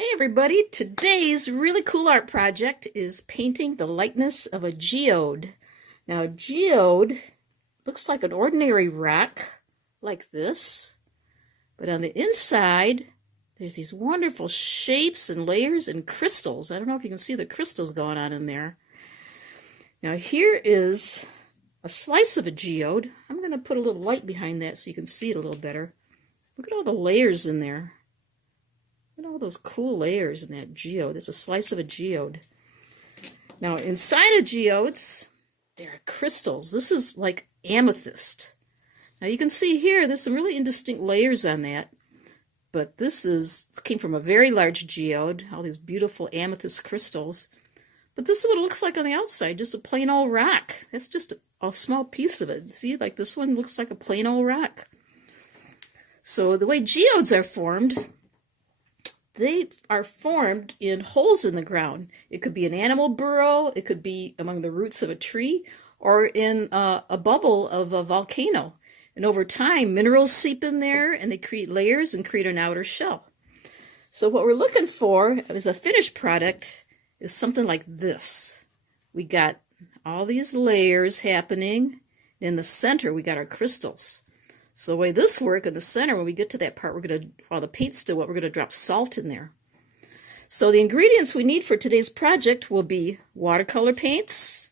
Hey everybody, today's really cool art project is painting the likeness of a geode. Now a geode looks like an ordinary rock like this, but on the inside there's these wonderful shapes and layers and crystals. I don't know if you can see the crystals going on in there. Now here is a slice of a geode. I'm going to put a little light behind that so you can see it a little better. Look at all the layers in there. Look at all those cool layers in that geode. It's a slice of a geode. Now, inside of geodes, there are crystals. This is like amethyst. Now, you can see here, there's some really indistinct layers on that. But this came from a very large geode, all these beautiful amethyst crystals. But this is what it looks like on the outside, just a plain old rock. That's just a small piece of it. See, like this one looks like a plain old rock. So the way geodes are formed, they are formed in holes in the ground. It could be an animal burrow, it could be among the roots of a tree, or in a bubble of a volcano. And over time, minerals seep in there, and they create layers and create an outer shell. So what we're looking for as a finished product is something like this. We got all these layers happening. In the center, we got our crystals. So the way this works in the center, when we get to that part, we're going to, while the paint's still wet, we're going to drop salt in there. So the ingredients we need for today's project will be watercolor paints,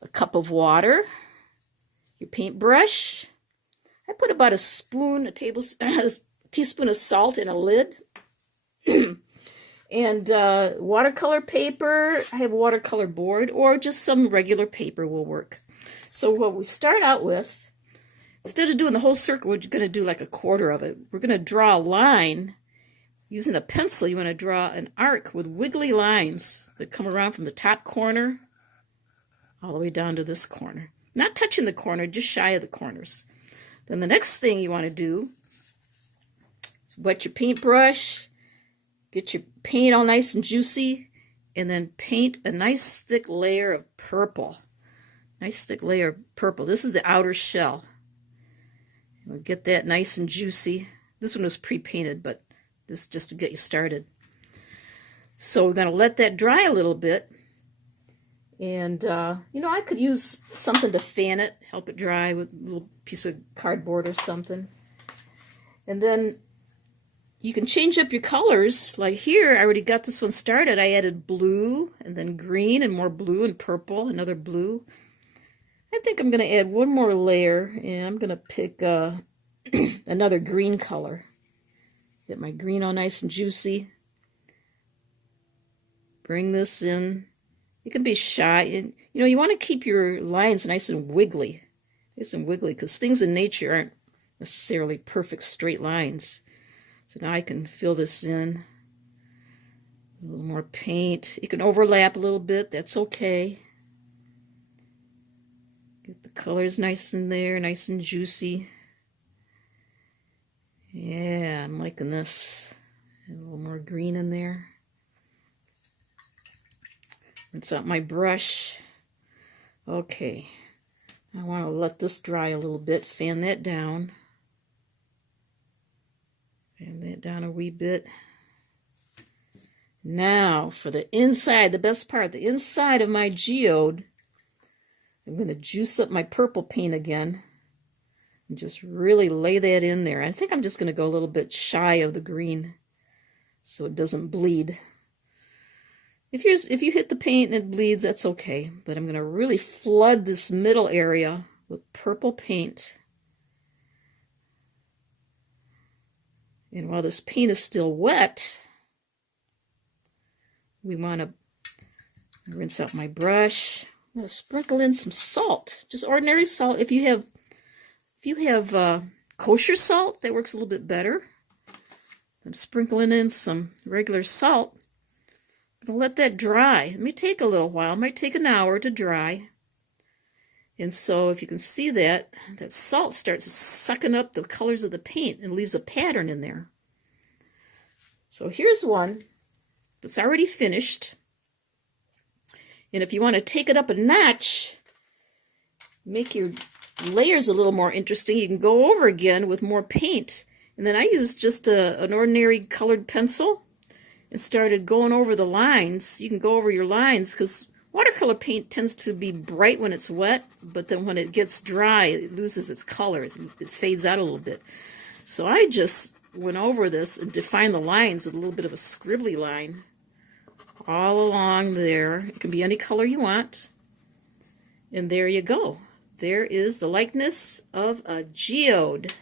a cup of water, your paintbrush. I put about a teaspoon of salt in a lid, and watercolor paper. I have a watercolor board, or just some regular paper will work. So what we start out with, instead of doing the whole circle, we're going to do like a quarter of it. We're going to draw a line. Using a pencil, you want to draw an arc with wiggly lines that come around from the top corner all the way down to this corner. Not touching the corner, just shy of the corners. Then the next thing you want to do is wet your paintbrush, get your paint all nice and juicy, and then paint a nice thick layer of purple. Nice thick layer of purple. This is the outer shell. We'll get that nice and juicy. This one was pre-painted, but this is just to get you started. So we're going to let that dry a little bit. And, I could use something to fan it, help it dry with a little piece of cardboard or something. And then you can change up your colors. Like here, I already got this one started. I added blue and then green and more blue and purple, another blue. I think I'm going to add one more layer, and I'm going to pick another green color. Get my green all nice and juicy. Bring this in. You can be shy. And, you want to keep your lines nice and wiggly. Nice and wiggly, because things in nature aren't necessarily perfect straight lines. So now I can fill this in. A little more paint. You can overlap a little bit. That's okay. Get the colors nice in there, nice and juicy. Yeah, I'm liking this. A little more green in there. Rinse out my brush. Okay. I want to let this dry a little bit. Fan that down. Fan that down a wee bit. Now, for the inside, the best part, the inside of my geode, I'm going to juice up my purple paint again and just really lay that in there. I think I'm just going to go a little bit shy of the green so it doesn't bleed. If you hit the paint and it bleeds, that's okay. But I'm going to really flood this middle area with purple paint. And while this paint is still wet, we want to rinse out my brush. I'm going to sprinkle in some salt, just ordinary salt. If you have kosher salt, that works a little bit better. I'm sprinkling in some regular salt. I'm going to let that dry. It may take a little while. It might take an hour to dry. And so if you can see that salt starts sucking up the colors of the paint and leaves a pattern in there. So here's one that's already finished. And if you want to take it up a notch, make your layers a little more interesting, you can go over again with more paint. And then I use just an ordinary colored pencil and started going over the lines. You can go over your lines because watercolor paint tends to be bright when it's wet, but then when it gets dry, it loses its colors. It fades out a little bit. So I just went over this and defined the lines with a little bit of a scribbly line all along there. It can be any color you want. And there you go. There is the likeness of a geode.